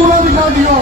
पूरा दिखा दिया।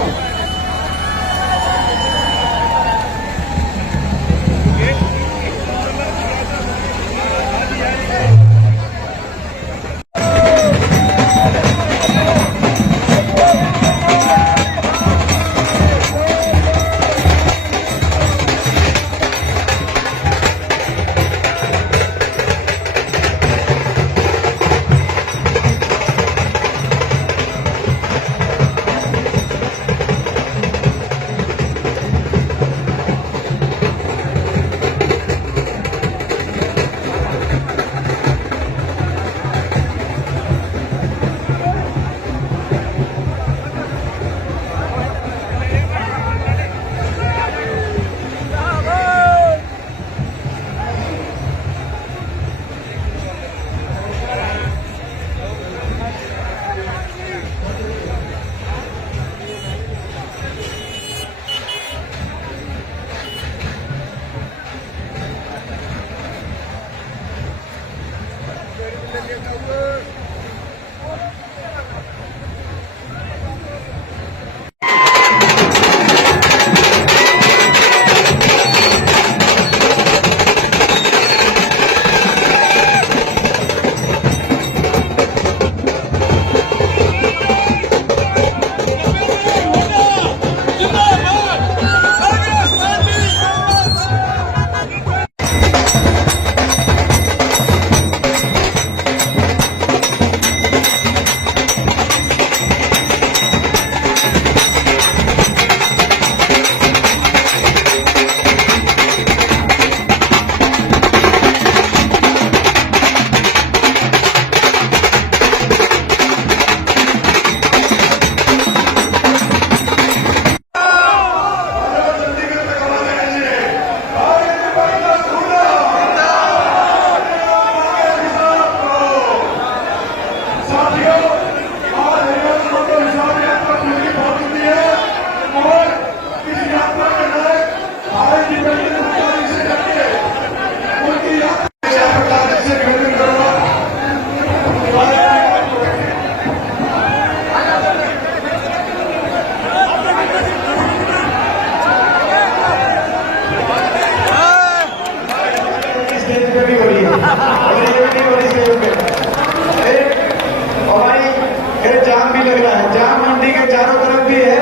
जाम भी लग रहा है, जाम मंडी के चारों तरफ भी है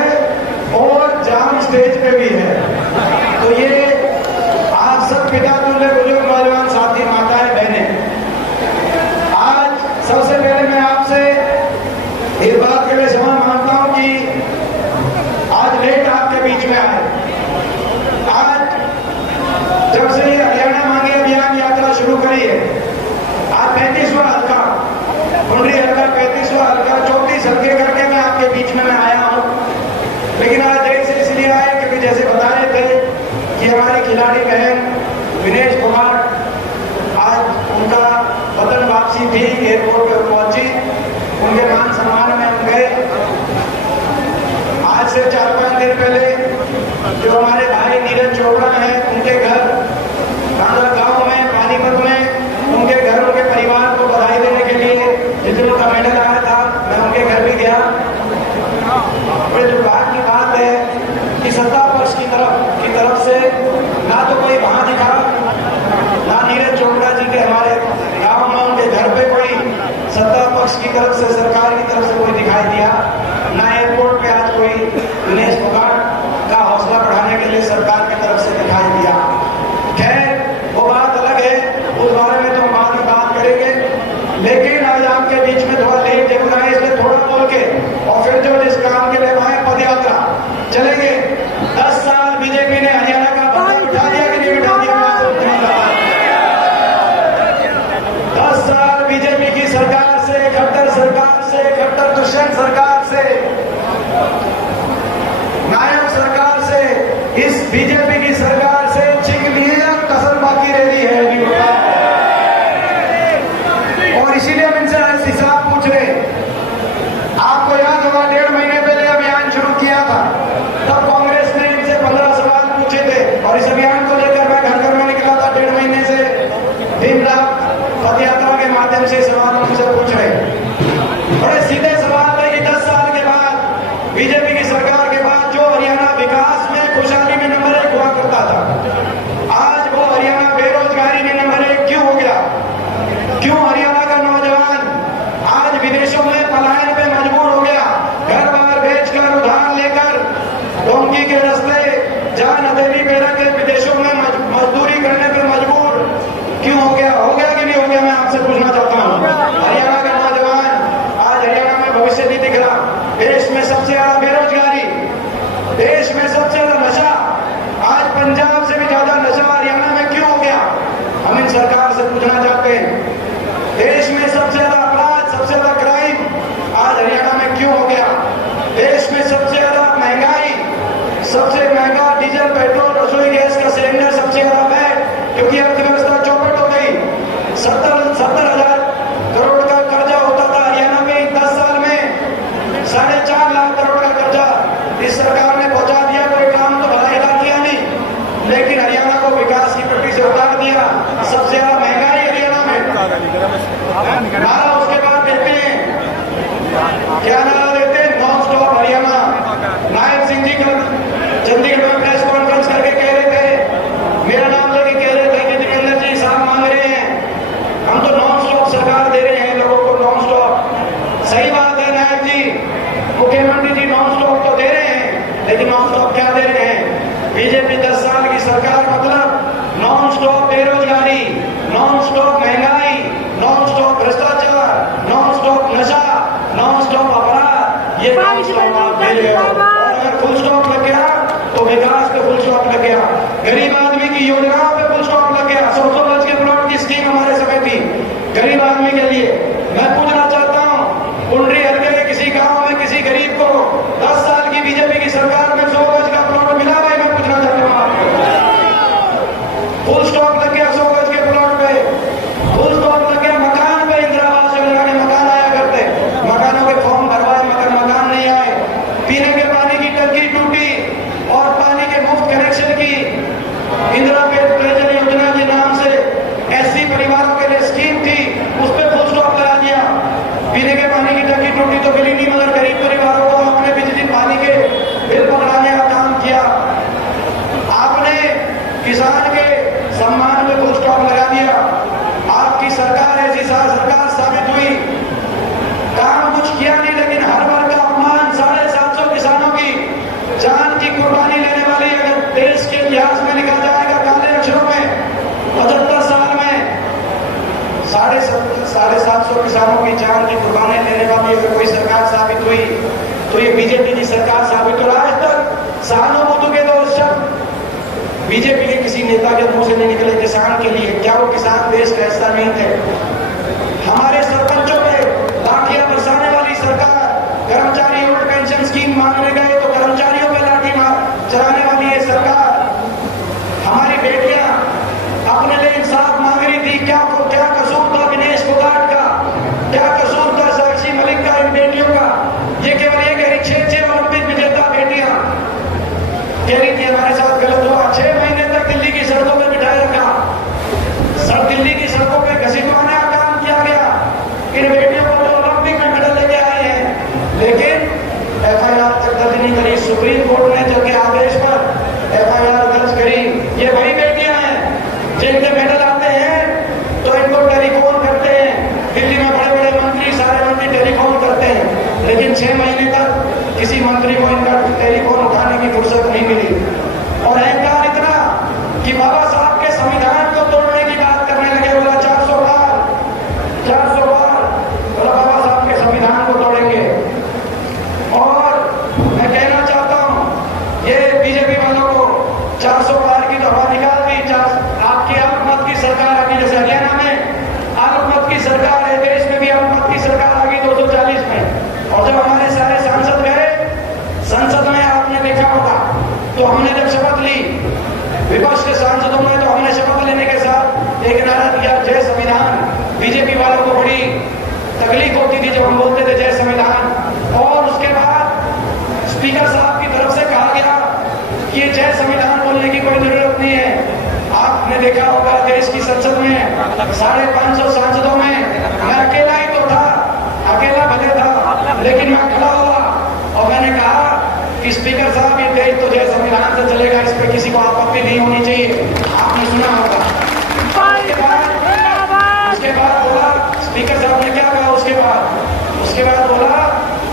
और जाम स्टेज पे भी है। तो ये आप सब पिता तुल्य बुजुर्ग नौजवान साथी माताएं बहनें, आज सबसे पहले मैं आपसे इस बात के लिए क्षमा मांगता हूं कि आज लेट आपके बीच में आए। आज जब से ये हरियाणा मांगे अभियान यात्रा शुरू करी है, आज 35वां हल्का मुंडरी हल्का 35वां हल्का 34 हल्के करके मैं आपके बीच में मैं आया हूं। लेकिन आज देर से इसलिए आए क्योंकि जैसे बता रहे थे कि हमारी खिलाड़ी बहन विनेश कुमार आज उनका वतन वापसी थी, एयरपोर्ट पर पहुंची, उनके मान सम्मान में हम गए। आज से 4-5 दिन पहले जो हमारे भाई नीरज चोपड़ा है उनके घर गांव में पानीपत में उनके घर उनके परिवार को बधाई देने के लिए जिस दिन उनका मेडल आया था मैं उनके घर भी गया। बड़े दुर्भाग्य की बात है कि सत्ता पक्ष की तरफ से ना तो कोई वहां दिखा, ना नीरज चोपड़ा जी के हमारे गांव में उनके घर पे कोई सत्ता पक्ष की तरफ से सरकार की तरफ से कोई दिखाई दिया, ना एयरपोर्ट पे आज कोई विनेश कुमार का हौसला बढ़ाने के लिए सरकार की तरफ से दिखाई दिया। खैर वो बात अलग है, उस बारे में तो हम बाद में बात करेंगे। लेकिन आज आपके बीच में थोड़ा लेट जब रहा है, इसलिए थोड़ा बोल के और फिर जो जिस काम के लिए आए पद यात्रा चलेंगे। 10 साल बीजेपी ने हरियाणा का बदला बिठा दिया कि नहीं बिठा दिया? 10 साल बीजेपी की सरकार से, खट्टर सरकार से, खट्टर दुष्यंत सरकार से बीजेपी की सरकार के बाद जो हरियाणा विकास में, खुशहाली में नंबर 1 हुआ करता था, आज वो हरियाणा बेरोजगारी में नंबर 1 क्यों हो गया? क्यों हरियाणा का नौजवान आज विदेशों में पलायन पे मजबूर हो गया? घर बार बेचकर, उधार लेकर, डोंकी के रास्ते, जान हथेली पे रख के विदेशों में मजदूरी करने पे मजबूर क्यों हो गया? हो गया कि नहीं हो गया? मैं आपसे पूछना चाहता हूँ। हरियाणा का नौजवान आज हरियाणा में भविष्य नहीं दिख रहा। देश में सबसे ज्यादा बेरोजगारी, देश में सबसे ज्यादा नशा, आज पंजाब से भी ज्यादा नशा हरियाणा में क्यों हो गया? हम इन सरकार से पूछना चाहते हैं। देश में सबसे ज्यादा अपराध, सबसे ज्यादा क्राइम आज हरियाणा में क्यों हो गया? देश में सबसे ज्यादा महंगाई, सबसे महंगा डीजल, पेट्रोल, रसोई गैस का सिलेंडर, सबसे ज्यादा वैट, क्योंकि अर्थव्यवस्था चौपट हो गई। 70,000 करोड़ का कर्जा होता था हरियाणा में 10 साल में, 4.5 लाख करोड़ का कर्जा इस सरकार ने पहुंचा दिया। कोई काम तो भलाई का किया नहीं, लेकिन हरियाणा को विकास की पट्टी से उतार दिया। सबसे ज्यादा महंगाई हरियाणा में। नारा उसके बाद देते हैं, क्या नारा देते हैं? Non stop Haryana. नायब सिंह जी कल चंडीगढ़ में प्रेस कॉन्फ्रेंस करके कह रहे थे, मेरा नाम लेके कह रहे थे कि जितेंद्र जी साहब मांग रहे हैं, हम तो नॉन स्टॉप सरकार दे रहे हैं लोगों को, नॉन स्टॉप। सही बात है नायब जी, मुख्यमंत्री जी नॉन स्टॉप तो दे रहे हैं, लेकिन नॉन स्टॉप क्या दे रहे हैं? बीजेपी 10 साल की सरकार मतलब नॉन स्टॉप बेरोजगारी, नॉन स्टॉप महंगाई, नॉन स्टॉप भ्रष्टाचार, नॉन स्टॉप नशा, नॉन स्टॉप अपराध, ये नॉन स्टॉप आप दे रहे हो। और अगर फुल स्टॉप लग गया तो विकास पे फुल स्टॉप लग गया, गरीब आदमी की योजनाओं पे फुल स्टॉप लग गया। 100 गज के प्लॉट की स्कीम हमारे समय थी गरीब आदमी के लिए। मैं पूछना चाहता हूँ, कुंडरी हल्के के किसी गांव में किसी गरीब को 10 साल की बीजेपी की सरकार में 100 गज का प्लॉट मिला भाई? मैं पूछना चाहता हूँ आपको। फुल स्टॉप लग गया 100 गज के प्लॉट पे, फुल स्टॉप लग गया मकान पे। इंदिरा आवास योजना के मकान आया करते, मकानों के फॉर्म भरवाए मगर मकान नहीं आए। पीने के पानी की टंकी टूटी और पानी के मुफ्त कनेक्शन की इंदिरा पेयजल योजना के नाम से एससी परिवारों के लिए स्कीम थी, उस पर फुल स्टॉप लगा दिया। पीने के पानी की टंकी टूटी तो मिली नहीं, मगर गरीब परिवारों को अपने बिजली पानी के बिल पकड़ाने का काम किया। आपने किसान के सम्मान में फुल स्टॉप लगा दिया। आपकी सरकार ऐसी सरकार साबित हुई, काम कुछ किया नहीं, लेकिन हर वर्ग का अपमान, 750 किसानों की जान की कुर्बानी लेने वाली, अगर देश के इतिहास में लिखा जाएगा काले अक्षरों में, 75 साल में 750 किसानों की जान की कुर्बानी लेने वाली अगर कोई सरकार साबित हुई तो ये बीजेपी की सरकार साबित हो। आज तक सहानुभूति के 2 शब्द बीजेपी के किसी नेता के मुंह से नहीं निकले किसान के लिए। क्या वो किसान देश का हिस्सा नहीं थे? हमारे सरपंचों पे लाठियां बरसाने वाली सरकार, कर्मचारी ओल्ड पेंशन स्कीम मांगने गए तो कर्मचारियों पे लाठी चलाने वाली ये सरकार। हमारी बेटियां अपने लिए इंसाफ मांग रही थी, क्या कसूर था विनेश फोगाट का, क्या कसूर था साक्षी मलिक का, इन बेटियों का? ये केवल एक 6 ओलंपिक विजेता बेटियां कह रही थी हमारे साथ गलत हुआ। 6 महीने तक दिल्ली की सड़कों पर बिठाए रखा, दिल्ली की सड़कों पर घसीटवाने का काम किया गया। इन बेटियों को तो ओलंपिक में मेडल लेके आए हैं, लेकिन FIR तक दर्ज नहीं करी। सुप्रीम कोर्ट ने जबकि आदेश पर FIR दर्ज करी। ये वही बेटियां हैं जिनके मेडल आते हैं तो इनको टेलीफोन करते हैं। दिल्ली में बड़े बड़े मंत्री, सारे मंत्री टेलीफोन करते हैं, लेकिन 6 महीने तक किसी मंत्री को इनका टेलीफोन उठाने की फुर्सत नहीं मिली। और अहंकार इतना कि बाबा साहब के संविधान को तोड़ने की बात करने लगे। बोला 400 बार बोला बाबा साहब के संविधान को तोड़ेंगे। और मैं कहना चाहता हूं ये बीजेपी वालों को 400 बार की तो हवा निकाल दी। आपकी अल्पमत की सरकार अभी, जैसे हरियाणा में अल्पमत की सरकार है, देश में भी अल्पमत की सरकार आ गई 240 में। और जब हमारे सारे सांसद गए संसद में, आपने देखा होगा, तो हमने जब शपथ ली विपक्ष के सांसदों ने, तो हमने शपथ लेने के साथ एक नारा दिया, जय संविधान। बीजेपी वालों को बड़ी तकलीफ होती थी जब हम बोलते थे जय संविधान। और उसके बाद स्पीकर साहब की तरफ से कहा गया कि ये जय संविधान बोलने की कोई जरूरत नहीं है। आपने देखा होगा देश की संसद में 550 सांसदों में मैं अकेला ही तो था, अकेला भले था, लेकिन मैं खड़ा हुआ और मैंने कहा कि स्पीकर साहब ये देश तो जय संविधान से चलेगा, इस पे किसी को आपत्ति नहीं होनी चाहिए, आपने सुना होगा। उसके बाद बोला स्पीकर साहब ने क्या कहा, उसके बाद बोला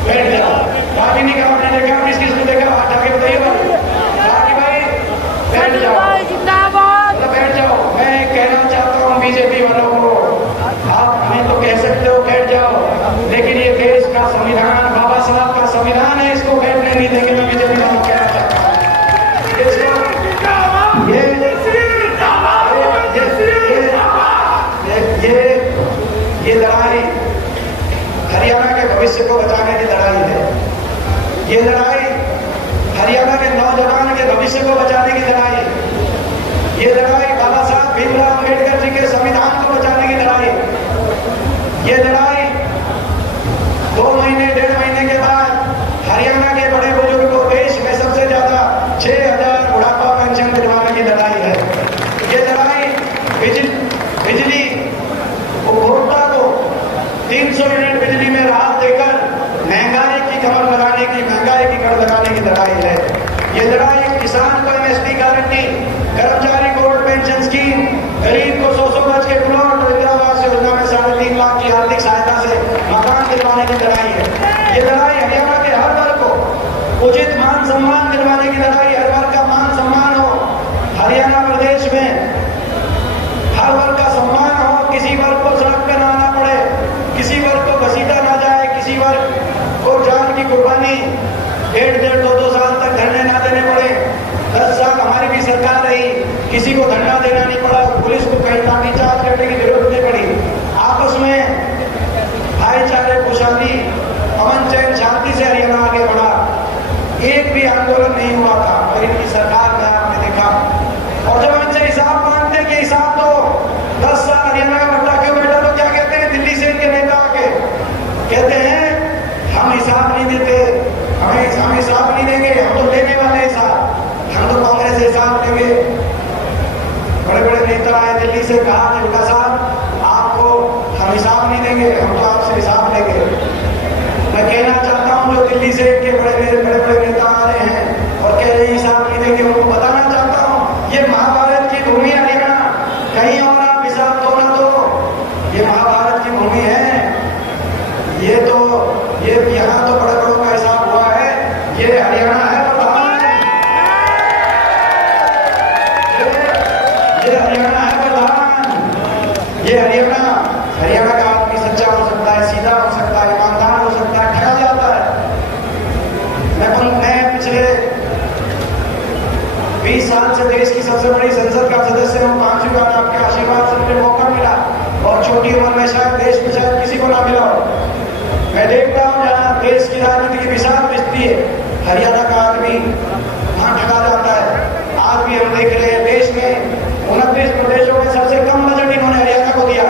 बैठ जाओ। बाकी नहीं कहा, आपने देखा, किस किस ने देखा, हाथ आगे बताइए बाकी भाई बैठ जाओ, बैठ जाओ। मैं कहना चाहता हूँ बीजेपी वालों को, आप हमें तो कह सकते हो बैठ जाओ, लेकिन ये देश का संविधान, बाबा साहब का संविधान है, इसको बैठने नहीं देंगे। मैं बीजेपी वालों को कहना चाहता हूँ ये लड़ाई हरियाणा के भविष्य को बचाने की लड़ाई है। ये लड़ाई हरियाणा के नौजवान के भविष्य को बचाने की लड़ाई है। ये लड़ाई बाबा साहब भीमराव अम्बेडकर जी के संविधान को बचाने की लड़ाई है। ये लड़ाई 2 महीने 1.5 महीने के बाद हरियाणा के बड़े बुजुर्ग को देश में सबसे ज्यादा 6,000 बुढ़ापा पेंशन दिलवाने की लड़ाई है। ये लड़ाई बिजली उपभोक्ता को 300 यूनिट बिजली में राहत देकर महंगाई की कमर लगाने की लड़ाई है। ये लड़ाई किसान को एमएसपी गारंटी, कर्मचारी गोल्ड पेंशन स्कीम, गरीब को 100 गज के प्लॉट, इंदिरा आवास योजना में 3.5 लाख की आर्थिक सहायता से मकान दिलवाने की लड़ाई है। ये लड़ाई हरियाणा के हर वर्ग को उचित मान सम्मान दिलवाने की लड़ाई, हर वर्ग का मान सम्मान हो हरियाणा प्रदेश में, हर वर्ग का सम्मान हो, किसी वर्ग को सड़क पर ना आना पड़े, किसी वर्ग को घसीटा ना जाए, किसी वर्ग को जान की कुर्बानी 1.5 2 साल तक धरने ना देने पड़े। 10 साल हमारी भी सरकार रही, किसी को धरना देना नहीं पड़ा, पुलिस को कहीं लाठीचार्ज करने की जरूरत नहीं पड़ी। आपस में भाईचारे, खुशहाली, अमन चैन, शांति से हरियाणा आगे बढ़ा। एक भी आंदोलन नहीं हुआ था और इनकी सरकार में आपने देखा। और जब इनसे हिसाब मांगते हैं कि हिसाब तो 10 साल हरियाणा का भट्टा क्यों बैठा, तो क्या कहते हैं दिल्ली से इनके नेता आके कहते हैं हम हिसाब नहीं देते, हम हिसाब नहीं देंगे, हम तो लेने वाले हिसाब, हम तो कांग्रेस से हिसाब लेंगे। बड़े बड़े नेता आए दिल्ली से, कहा कि बेटा साहब आपको हम हिसाब नहीं देंगे, हम तो आपसे हिसाब लेंगे। मैं कहना चाहता हूं जो दिल्ली से इनके बड़े नेता आ रहे हैं और कह रहे हैं हिसाब नहीं देंगे, उनको बताना चाहता हूं ये महाभारत की भूमि हरियाणा, कहीं और आप हिसाब दो ना दो, ये महाभारत की भूमि है। ये यहाँ तो बड़े बड़ों का हिसाब हुआ है, ये हरियाणा है प्रधान, ये हरियाणा है प्रधान। ये हरियाणा का आदमी सच्चा हो सकता है, सीधा हो सकता है, ईमानदार हो सकता है, ठगा जाता है। मैं पिछले 20 साल से देश की सबसे बड़ी संसद का सदस्य हूँ। 5वीं बार आपके आशीर्वाद से मुझे मौका मिला और छोटी उम्र में शायद देश में शायद किसी को ना मिला हो। मैं देखता हूँ जहाँ देश की राजनीति की विशाल रिश्ती है, हरियाणा का आदमी वहां ठगा जाता है। आज भी हम देख रहे हैं देश में 29 प्रदेशों में सबसे कम बजट इन्होंने हरियाणा को दिया,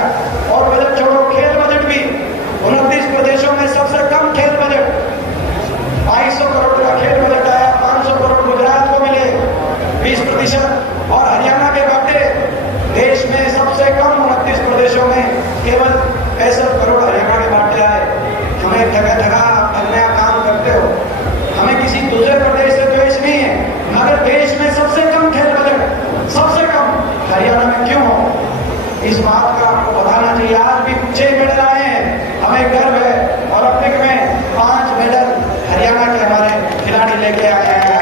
और बजट छोड़ो खेल बजट भी 29 प्रदेशों में सबसे कम खेल बजट, 2200 करोड़ का खेल बजट आया, 500 करोड़ गुजरात को मिले, 20%, और हरियाणा के बाटे देश में सबसे कम 29 प्रदेशों में केवल 65 करोड़ हरियाणा के बाटे आए। हमें ठगा नया काम करते हो, हमें किसी दूसरे प्रदेश से द्वेष नहीं है, मगर देश में सबसे कम खेल बजट सबसे कम हरियाणा में क्यों हो, इस बात का आपको बताना चाहिए। आज भी 6 मेडल आए हैं, हमें गर्व है। ओलंपिक में 5 मेडल हरियाणा के हमारे खिलाड़ी लेके आए हैं।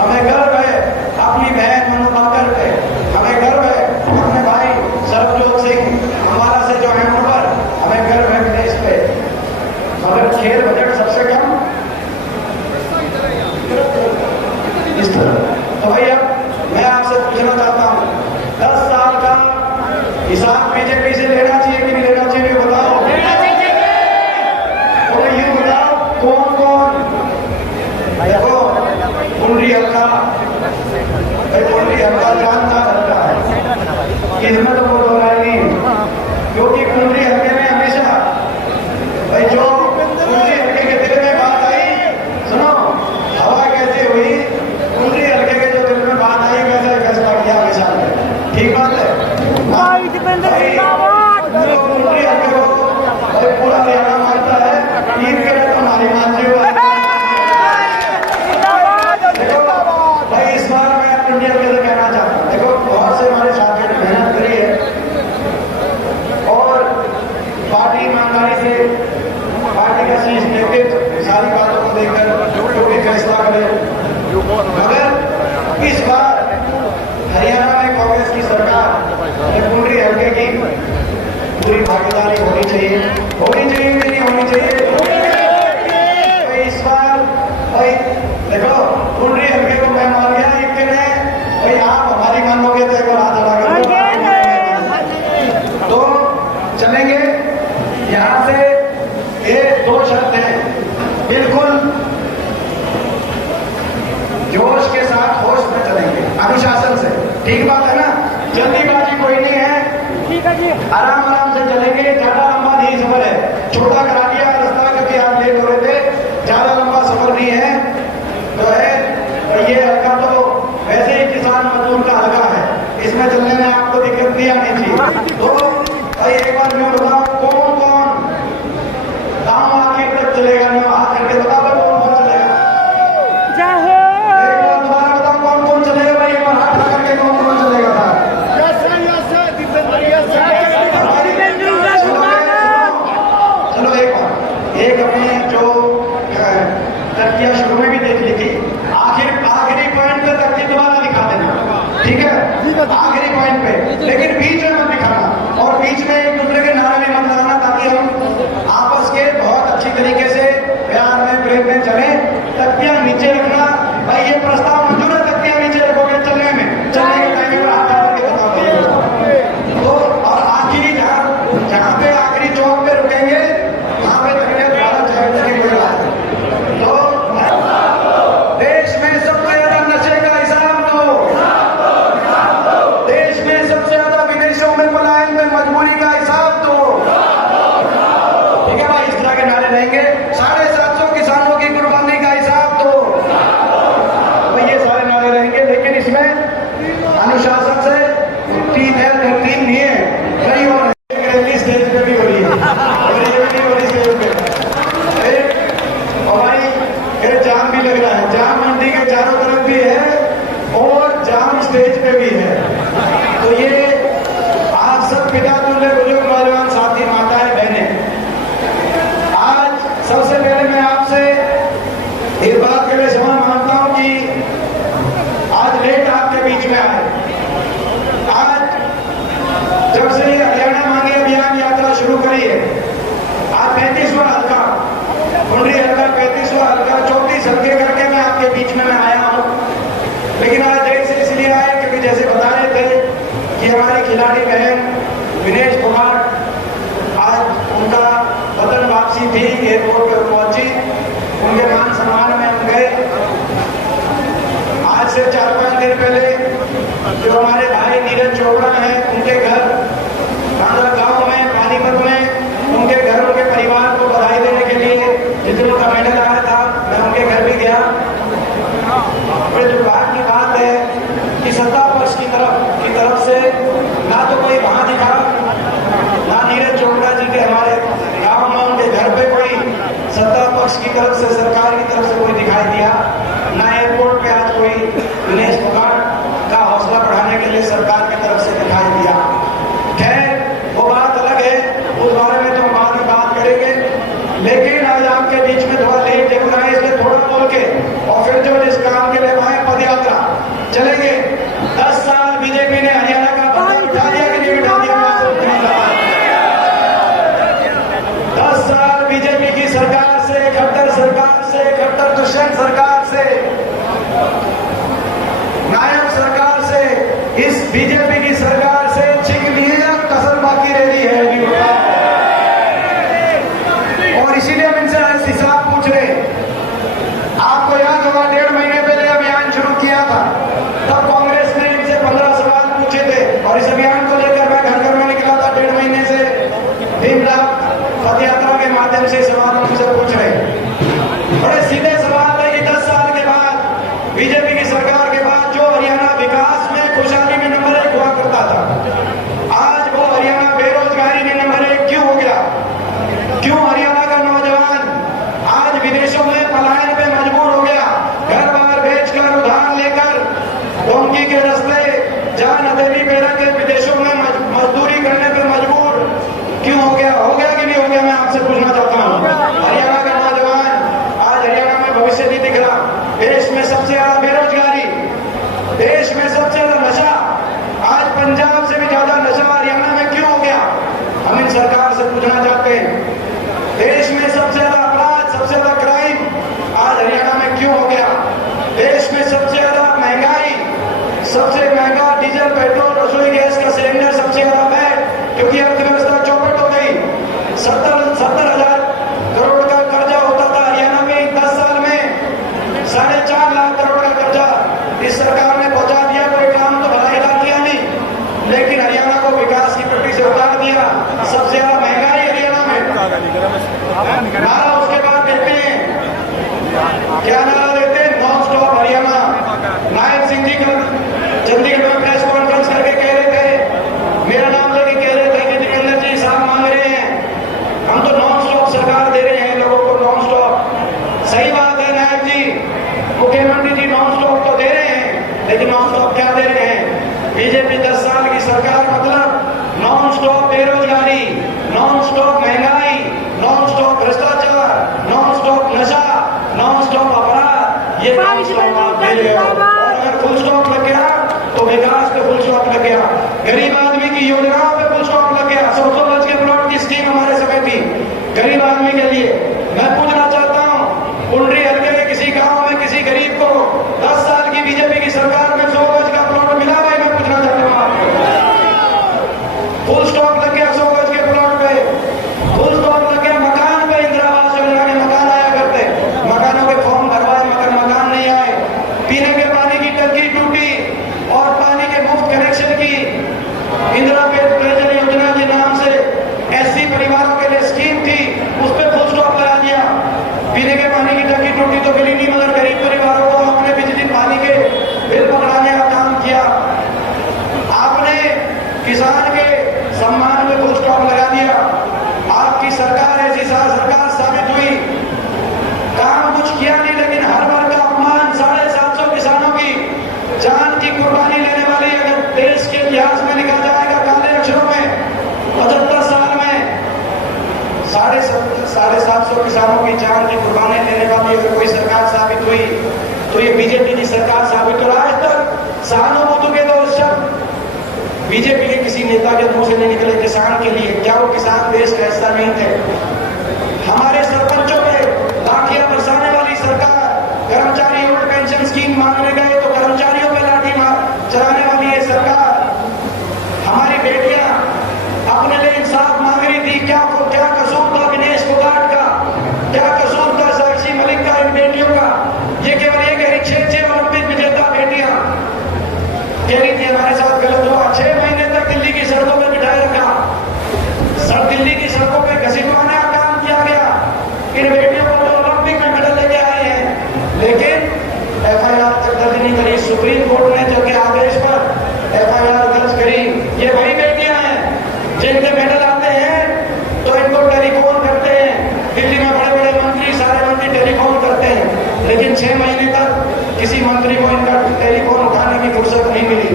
हमें गर्व है अपनी बहन मनु भाकर पे, हमें गर्व है अपने भाई सरबजोत सिंह हमारा से जो है उन पर, हमें गर्व है देश पे। मगर खेल बजट सबसे कम इस तरह। तो भैया मैं आपसे पूछना चाहता हूँ 10 साल का हिसाब बीजेपी से लेना चाहिए कि नहीं लेना चाहिए, बताओ। और ये बताओ कौन कौन, देखो कुंडली हल्का जानता हल्का है, इसमें तो कोई दोहराई नहीं, क्योंकि कुंडली हल्के में हमेशा भाई जो कुंडली हल्के के दिल में बात आई, सुनो हवा कैसे हुई, कुंडली हल्के के जो दिल में बात आई वैसे फैसला किया हमेशा। ठीक बात है, कुंडली हल्के को पूरा हरियाणा मानता है, ईद के लिए तो हिमांशु देखो भाई, इस बार मैं अपनी इंडिया के लिए कहना चाहता हूँ, देखो बहुत से हमारे साथियों ने मेहनत करी है और पार्टी ईमानदारी से पार्टी का शीर्ष नेतृत्व सारी बातों को देखकर जो भी फैसला करे, मगर इस बार हरियाणा में कांग्रेस की सरकार कुंडरी हल्के की पूरी भागीदारी होनी चाहिए कि नहीं होनी चाहिए? भाई इस बार भाई देखो, कुंडरी हल्के को मैं मान गया, एक के ने भाई आप हमारी मानोगे तो एक बार हाथ लगा तो चलेंगे। यहाँ से ये दो शब्द हैं, बिल्कुल जोश के साथ होश में चलेंगे, अनुशासन से, ठीक बात है ना? जल्दीबाजी कोई नहीं है, आराम आराम से चलेंगे। ज्यादा लंबा नहीं सफर है, छोटा करा दिया रास्ता क्योंकि आप लेट हो रहे थे, ज्यादा लंबा सफर नहीं है तो है। ये हल्का तो वैसे ही किसान मजदूर का हल्का है, इसमें चलने में आपको दिक्कत नहीं आनी चाहिए। तो भाई एक बार मैं बताऊं, कौन कौन गाँव आखिर तक चलेगा? नहीं हाथ करके बताओ कौन कौन चलेगा? एक बार दोबारा बताओ कौन कौन चलेगा भाई, एक बार हाथ करके कौन कौन चलेगा था? चलो एक अपने जो तकिया शुरू में भी देख ली थी, आखिरी पॉइंट पे तकिया दोबारा दिखा देना, ठीक है? आखिरी पॉइंट पे, लेकिन बीच में मत दिखाना और बीच में एक दूसरे के नारे भी मत लगाना, ताकि हम आपस के बहुत अच्छी तरीके से प्यार में प्रेम में चले। तकिया नीचे रखना भाई, ये प्रस्ताव मंजूर है? तकिया नीचे रखोगे चलने के टाइम पर हाथ करके बताओ। तो और आखिरी जहाँ पे आखिरी चौक पे रुकेंगे वहां पे तकिया द्वारा चलने की कोई बात है। तो देश में सबसे ज्यादा नशे का हिसाब दो, देश में सबसे ज्यादा विदेशों में पलायन में मजबूरी का हिसाब दो, ठीक है भाई? इस तरह के नारे रहेंगे। 750 किसानों की कुर्बानी का हिसाब दो, भाई ये सारे नारे रहेंगे। लेकिन इसमें अनुशासन से टीम है, टीम नहीं है, कई और स्टेज पे भी हो रही है और ये भी नहीं हो रही स्टेज पे। और भाई फिर जाम भी लग रहा है, जाम मंडी के चारों तरफ भी है और जाम स्टेज पे भी है। तो ये आप सब पिता तुल्य बुजुर्ग नौजवान साथी माताएं बहनें, आज सबसे पहले मैं आपसे इस बात के लिए क्षमा मांगता हूं कि आज लेट आपके बीच में आए। आज जब से हरियाणा मांगे अभियान यात्रा शुरू करी है, आज 35वां हल्का, कुंडरी हल्का 35वां हल्का, 34 हल्के करके मैं आपके बीच में मैं आया हूं। लेकिन आज देर से इसलिए आए क्योंकि जैसे बता रहे थे कि हमारी खिलाड़ी बहन विनेश कुमार, आज उनका वतन वापसी थी, एयरपोर्ट पर पहुंची, उनके मान सम्मान में हम गए। आज से 4-5 दिन पहले जो हमारे भाई नीरज चोपड़ा हैं, उनके घर गांव में पानीपत में, उनके घर उनके परिवार को बधाई देने के लिए जिस दिन उनका मेडल आया था, मैं उनके घर भी गया। बड़े दुर्भाग्य की बात है कि सत्ता पक्ष की तरफ से ना तो कोई वहां दिखा, ना नीरज चोपड़ा जी के हमारे गांव में उनके घर पे कोई सत्ता पक्ष की तरफ से, सरकार की तरफ से कोई दिखाई दिया, ना एयरपोर्ट पे आज कोई विनेश कुमार का हौसला बढ़ाने के लिए सरकार की तरफ से दिखाई दिया। खैर वो बात अलग है, उस बारे में तो हम बाद में बात करेंगे। लेकिन आज आपके बीच में थोड़ा लेट दिख रहा है, इसलिए थोड़ा बोल के और फिर जो जिस काम के लिए वहां पद यात्रा चलेंगे। 10 साल बीजेपी ने हरियाणा का बदला उठा दिया कि नहीं उठा दिया? 10 साल बीजेपी की सरकार से, खट्टर सरकार से, खट्टर दुष्यंत सरकार से, नायब सरकार से, इस बीजेपी की सरकार से छिक लिए कसर बाकी रह रही है अभी। और इसीलिए हम इनसे हिसाब पूछ रहे। आपको याद होगा 1.5 महीने पहले अभियान शुरू किया था, तब कांग्रेस ने इनसे 15 सवाल पूछे थे और इस अभियान को लेकर मैं घर घर में निकला था 1.5 महीने से, दिन रात पद यात्रा के माध्यम से सवाल उनसे पूछ रहे। बड़े सीधे सवाल है कि 10 साल के बाद बीजेपी की सरकार के बाद जो हरियाणा विकास में, खुशहाली में नंबर 1 हुआ करता था, आज वो हरियाणा बेरोजगारी में नंबर 1 क्यों हो गया? क्यों हरियाणा का नौजवान आज विदेशों में पलायन पे मजबूर हो गया, घर बार बेचकर उधार लेकर डोंकी के रास्ते जान हथेली पे रख के विदेशों में मजदूरी करने पे मजबूर क्यों हो गया? हो गया कि नहीं हो गया? मैं आपसे पूछना चाहता हूँ। हरियाणा के नौजवान, आज हरियाणा में भविष्य नहीं दिख रहा। देश में सबसे ज्यादा बेरोजगारी, देश में सबसे ज्यादा नशा, आज पंजाब से भी ज्यादा नशा हरियाणा में क्यों हो गया? हम इन सरकार से पूछना चाहते हैं। देश में सबसे ज्यादा अपराध, सबसे ज्यादा क्राइम आज हरियाणा में क्यों हो गया? देश में सबसे ज्यादा महंगाई, सबसे महंगा डीजल, पेट्रोल, रसोई गैस का सिलेंडर सबसे ज्यादा है, क्योंकि अर्थव्यवस्था चौपट हो गई। 70,000 करोड़ का कर्जा होता था हरियाणा में 10 साल में, 4.5 लाख करोड़ का कर्जा इस सरकार ने पहुंचा दिया। कोई काम तो भला किया नहीं, लेकिन हरियाणा को विकास की पटरी से उतार दिया। सबसे ज्यादा महंगाई हरियाणा में। नारा उसके बाद देते हैं, क्या नारा देते हैं? Non stop Haryana. नायब सिंह जी कल चंडीगढ़ में प्रेस कॉन्फ्रेंस करके कह रहे थे, मेरा नाम लेके कह रहे थे कि जितेंद्र जी साहब मांग रहे हैं, हम तो नॉन स्टॉप सरकार दे रहे हैं लोगों को, नॉन स्टॉप। सही बात है नायब जी, मुख्यमंत्री जी नॉन स्टॉप तो दे रहे हैं, लेकिन नॉन स्टॉप क्या दे रहे हैं? बीजेपी 10 साल की सरकार मतलब नॉन स्टॉप बेरोजगारी, नॉन स्टॉप महंगाई, नॉन स्टॉप भ्रष्टाचार, नॉन स्टॉप नशा, नॉन स्टॉप अपराध, ये नॉन स्टॉप आप दे रहे हो। और अगर फुल स्टॉप लग गया तो विकास पे फुल स्टॉप लग गया, गरीब आदमी की योजनाओं पे फुल स्टॉप लग गया। 100 गज के प्लॉट की स्कीम हमारे समय थी गरीब आदमी के लिए। मैं पूछना चाहता हूँ, कुंडरी हल्के में किसी गांव में किसी गरीब को 10 साल की बीजेपी की सरकार में 100 गज का प्लॉट मिला भाई? मैं पूछना चाहता हूँ आपको। फुल स्टॉप लग गया 100 गज के प्लॉट पे, फुल स्टॉप लग गया मकान पे। इंदिरा आवास योजना के मकान आया करते, मकानों के फॉर्म भरवाए मगर मकान नहीं आए। पीने के पानी की टंकी टूटी और पानी के मुफ्त कनेक्शन की इंदिरा पेयजल योजना के नाम से एससी परिवारों के लिए स्कीम थी, उस पर फुल स्टॉप लगा दिया। पीने के पानी की टंकी टूटी तो मिली नहीं, मगर गरीब परिवारों को अपने बिजली पानी के बिल पकड़ाने का काम किया। आपने किसान के सम्मान में फुल स्टॉप लगा दिया। आपकी सरकार ऐसी सरकार साबित हुई, काम कुछ किया नहीं, लेकिन हर वर्ग का अपमान। 750 किसानों की जान की कुर्बानी लेने वाली अगर देश के इतिहास में लिखा जाएगा काले अक्षरों में, 75 साल में 750 किसानों की जान की कुर्बानी देने वाली अगर कोई सरकार साबित हुई तो ये बीजेपी की सरकार साबित हो। आज तक सहानुभूति के 2 शब्द बीजेपी के किसी नेता के मुंह से नहीं निकले किसान के लिए। क्या वो किसान देश का हिस्सा नहीं थे? हमारे सरपंचों पे लाठियां बरसाने वाली सरकार, कर्मचारी ओल्ड पेंशन स्कीम मांगने गए तो कर्मचारियों पे लाठी चलाने वाली है सरकार। हमारी बेटियां अपने लिए इंसाफ मांग रही थी, क्या कसूर था दिनेश फोगाट का, क्या कसूर था साक्षी मलिक का, इन बेटियों का? ये केवल ये कह रही 6 ओलंपिक विजेता बेटियां कह रही थी हमारे साथ गलत हुआ। 6 महीने तक दिल्ली की सड़कों पर बिठाए रखा, दिल्ली की सड़कों पर घसीटवाने का काम किया गया। इन बेटियों को तो ओलंपिक में मेडल लेके आए हैं, लेकिन एफआईआर तक दर्ज नहीं करी। सुप्रीम कोर्ट ने जो के आदेश पर एफआईआर दर्ज करी। ये वही बेटियां हैं जिनके मेडल आते हैं तो इनको टेलीफोन करते हैं। दिल्ली में बड़े बड़े मंत्री, सारे मंत्री टेलीफोन करते हैं, लेकिन 6 महीने तक किसी मंत्री को इनका टेलीफोन उठाने की फुर्सत नहीं मिली।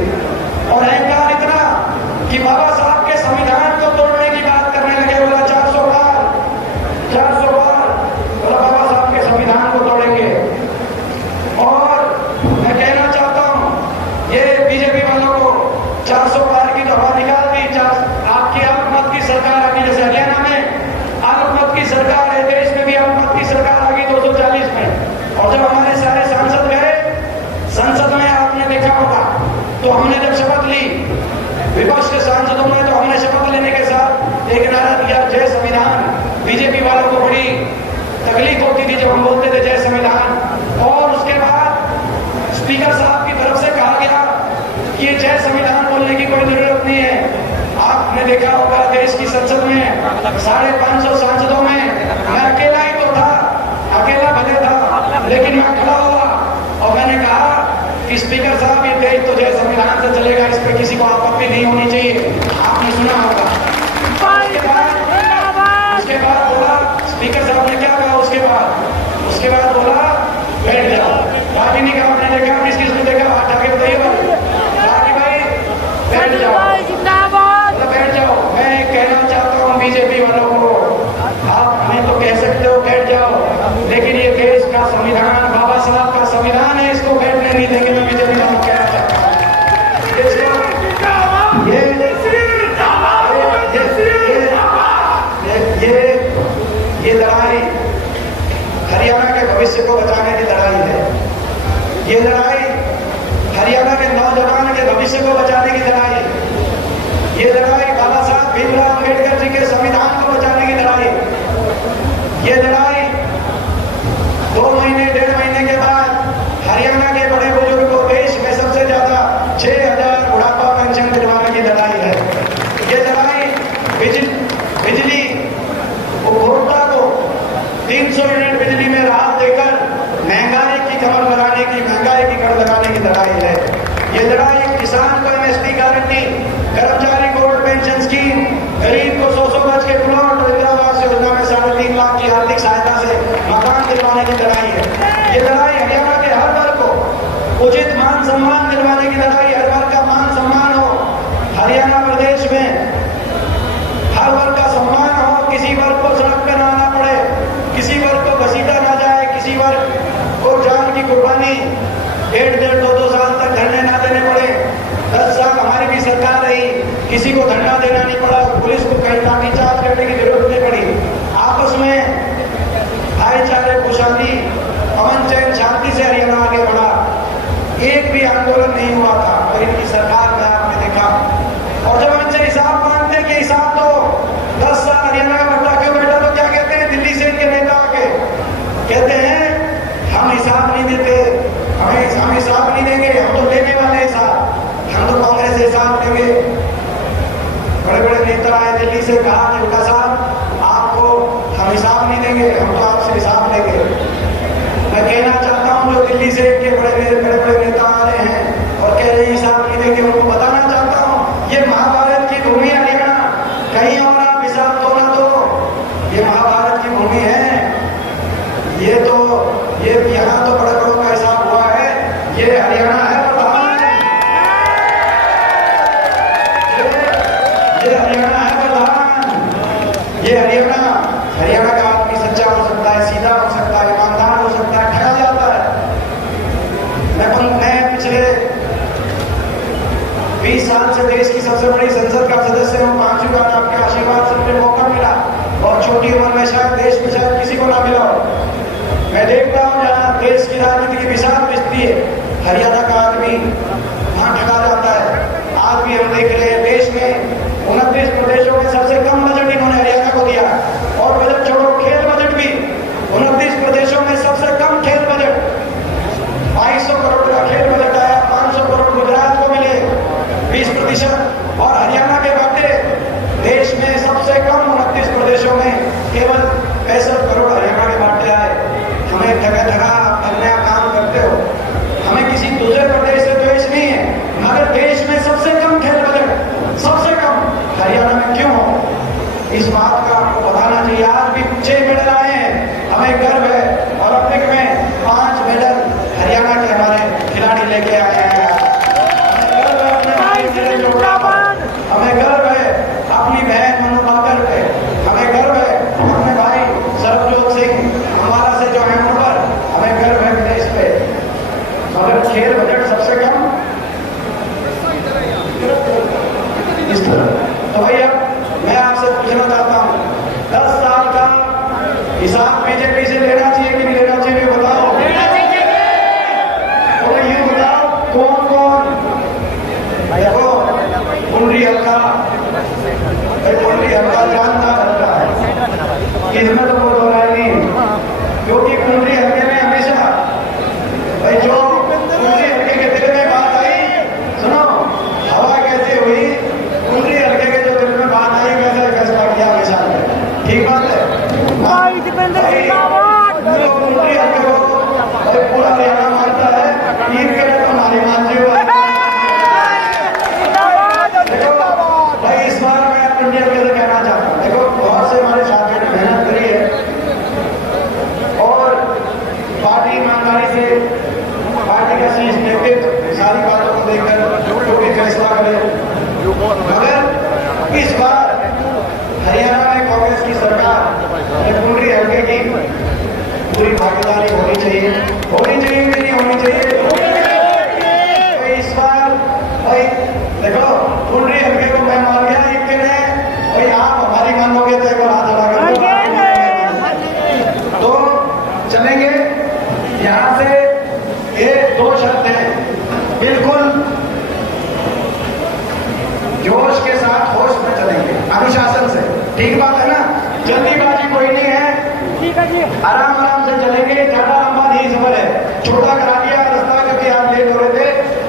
और अहंकार इतना कि बाबा साहब के संविधान को तोड़ने की बात करने लगे। बोला 400 बार बोला बाबा साहब के संविधान को तोड़ेंगे। और मैं कहना चाहता हूं ये बीजेपी वालों को 400 बार की दफा निकाल दी। आपकी अल्पमत की सरकार आ गई, जैसे हरियाणा में अल्पमत की सरकार है, देश में भी अल्पमत की सरकार आ गई 240 में। और जब हमारे सारे सांसद गए संसद में, आपने देखा होगा, तो हमने जब शपथ ली विपक्ष के सांसदों ने, तो हमने शपथ लेने के साथ एक नारा दिया, जय संविधान। बीजेपी वालों को बड़ी तकलीफ होती थी जब हम बोलते थे जय संविधान। और उसके बाद स्पीकर साहब की तरफ से कहा गया कि जय संविधान बोलने की कोई जरूरत नहीं है। आपने देखा होगा देश की संसद में 550 सांसदों में मैं अकेला ही तो था, अकेला भले था, लेकिन मैं खड़ा हुआ और मैंने कहा कि स्पीकर साहब ये देश तो जय संविधान से चलेगा, इस पर किसी को आपत्ति नहीं होनी चाहिए। आपने सुना होगा। उसके बाद बोला स्पीकर साहब ने क्या कहा, उसके बाद संविधान बाबा साहब का संविधान है, इसको बैठने नहीं देंगे। मैं बीजेपी को कहना चाहता हूँ ये लड़ाई हरियाणा के भविष्य को बचाने की लड़ाई है। ये लड़ाई हरियाणा के नौजवान के भविष्य को बचाने की लड़ाई है। ये लड़ाई बाबा साहब भीमराव अम्बेडकर जी के संविधान को बचाने की लड़ाई। ये लड़ाई 2 महीने 1.5 महीने के बाद हरियाणा के बड़े बुजुर्ग को देश में सबसे ज्यादा 6,000 बुढ़ापा पेंशन दिलवाने की लड़ाई है। ये लड़ाई बिजली उपभोक्ता को 300 यूनिट बिजली में राहत देकर महंगाई की कमर लगाने की लड़ाई है। ये लड़ाई किसान को एमएसपी गारंटी, कर्मचारी गोल्ड पेंशन स्कीम, गरीब को 100 गज के प्लॉट, इंदिरा आवास योजना में 3.5 लाख की आर्थिक सहायता से मकान दिलवाने की लड़ाई है। ये लड़ाई हरियाणा के हर वर्ग को उचित मान सम्मान दिलवाने की लड़ाई। हर वर्ग का मान सम्मान हो हरियाणा प्रदेश में, हर वर्ग का सम्मान हो, किसी वर्ग को सड़क पर ना आना पड़े, किसी वर्ग को घसीटा ना जाए, किसी वर्ग को जान की कुर्बानी 1.5 2 साल तक धरने ना देने पड़े। 10 साल हमारी भी सरकार रही, किसी को धरना देना नहीं पड़ा, पुलिस को कहीं लाठीचार्ज करने की जरूरत नहीं पड़ी। आपस में भाईचारे, खुशहाली, अमन चैन, शांति से हरियाणा आगे बढ़ा। एक भी आंदोलन नहीं हुआ था। और इनकी सरकार में आपने देखा, और जब इनसे हिसाब मांगते कि हिसाब दो, 10 साल हरियाणा का बट्टा क्यों बैठा, तो क्या कहते हैं दिल्ली से इनके नेता आके कहते हैं हम हिसाब नहीं देते, हम हिसाब नहीं देंगे, हम तो लेने वाले हिसाब, हम तो कांग्रेस से हिसाब लेंगे। बड़े बड़े नेता आए दिल्ली से, कहा कि उल्टा साहब आपको हम हिसाब नहीं देंगे, हम तो आपसे हिसाब लेंगे। मैं कहना चाहता हूं जो दिल्ली से के बड़े बड़े नेता आ रहे हैं और कह रहे हैं हिसाब नहीं देंगे, उनको बताना चाहता हूं ये महाभारत की भूमि हरियाणा, कहीं और आप हिसाब दो ना दो, ये महाभारत की भूमि है। ये यहाँ तो बड़े बड़ों का हिसाब हुआ है, ये हरियाणा है प्रधान, ये हरियाणा है प्रधान। ये हरियाणा का आदमी सच्चा हो सकता है, सीधा हो सकता है, ईमानदार हो सकता है, ठगा जाता है। मैं पिछले 20 साल से देश की सबसे बड़ी संसद का सदस्य हूँ। 5वीं बार आपके आशीर्वाद से मुझे मौका मिला, और छोटी उम्र में शायद देश में शायद किसी को ना मिला हो। मैं देखता हूँ जहाँ देश की राजनीति की विशाल विस्ती है, हरियाणा का आदमी वहां ठगा जाता है। आज भी हम देख रहे हैं देश में 29 प्रदेशों में सबसे कम बजट इन्होंने हरियाणा को दिया, और बजट छोड़ो खेल बजट भी 29 प्रदेशों में सबसे कम खेल बजट, 2200 करोड़ का खेल बजट आया, 500 करोड़ गुजरात को मिले, 20%, और हरियाणा के बाटे देश में सबसे कम 29 प्रदेशों में केवल 65 करोड़ हरियाणा के बाटे आए। हमें ठगा अन्याय काम करते हो। हमें किसी दूसरे प्रदेश से द्वेष नहीं है, मगर देश में सबसे कम खेल बजट सबसे कम हरियाणा में क्यों हो, इस बात का आपको बताना चाहिए। आज भी 6 मेडल आए हैं, हमें गर्व है। ओलंपिक में 5 मेडल हरियाणा के हमारे खिलाड़ी लेके आए हैं। हमें गर्व है अपनी बहन मनु भाकर पे, हमें गर्व है अपने भाई सरबजोत सिंह हमारा से जो है उन पर, हमें गर्व है देश पे। मगर खेल बजट सबसे कम इस तरह। तो भाई अब मैं आपसे पूछना चाहता हूँ, 10 साल का हिसाब बीजेपी से लेना चाहिए कि नहीं लेना चाहिए, बताओ। तो ये बताओ कौन कौन, देखो कुंडली हल्का जानता है, इसमें तो कोई बोला नहीं, क्योंकि कुंडली हल्के में हमेशा भाई जो कुंडली हल्के के दिल में बात आई, सुनो हवा कैसे हुई, कुंडली हल्के के जो दिल में बात आई कैसे फैसला किया हमेशा, ठीक बात है। कुंडली हल्के को पूरा हरियाणा मानता है, ईद के लिए हमारी मानती हुआ। पार्टी का शीर्ष नेतृत्व सारी बातों को देखकर जो भी फैसला करे, मगर इस बार हरियाणा में कांग्रेस की सरकार में कुंडली हल्के की पूरी भागीदारी होनी चाहिए। ठीक बात है ना? जल्दीबाजी कोई नहीं है, ठीक है जी। आराम आराम से चलेंगे। ज्यादा लंबा नहीं सफर है, छोटा करा दिया रास्ता क्योंकि आप लेट हो रहे थे।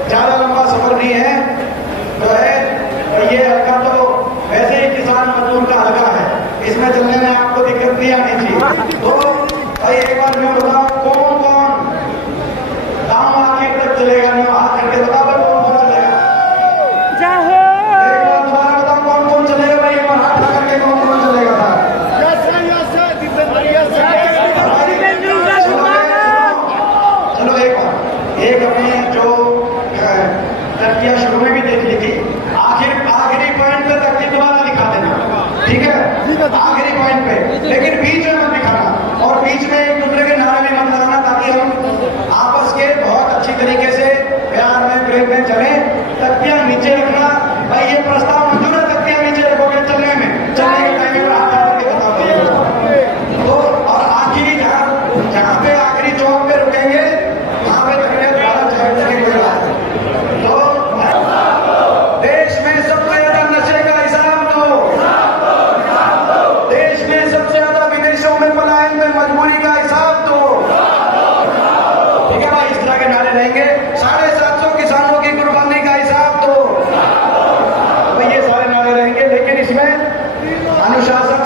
ज्यादा लंबा सफर नहीं है तो है ये हल्का, तो वैसे ही किसान मजदूर का हल्का है, इसमें चलने में आपको दिक्कत नहीं आनी चाहिए। तो भाई एक बार मैं बताऊं, कौन कौन गाँव आखिर तक चलेगा? मैं हाथ करके बता कौन कौन चलेगा? जय हो। एक बार दोबारा बताओ कौन कौन चलेगा भाई? एक बार हाथ लगा करके कौन कौन चलेगा? चलो एक बार, एक अपने जो तर्किया शुरू में भी देख ली थी, आखिरी पॉइंट पे तर्कीब दोबारा दिखा देना, ठीक है? आखिरी पॉइंट पे, लेकिन बीच में मत दिखाना और बीच में एक दूसरे के नारे में मत लगाना, ताकि हम आपस के बहुत अच्छी तरीके से प्यार में प्रेम में चले। तख्तियां नीचे रखना भाई, ये प्रस्ताव मंजूर है? तख्तियां नीचे रखोगे चलने में, चलने के टाइम पर हाथ करके बताओ। तो और आखिरी जहाँ पे आखिरी चौक पे रुकेंगे वहां पे तकरीबन 12 चौक के कोई बात है। तो देश में सबसे ज्यादा नशे का हिसाब दो, देश में सबसे ज्यादा विदेशों में पलायन में मजबूरी का हिसाब दो, ठीक है भाई? इस तरह के नारे रहेंगे। 750 किसानों की कुर्बानी का हिसाब दो, भाई ये सारे नारे रहेंगे, लेकिन इसमें अनुशासन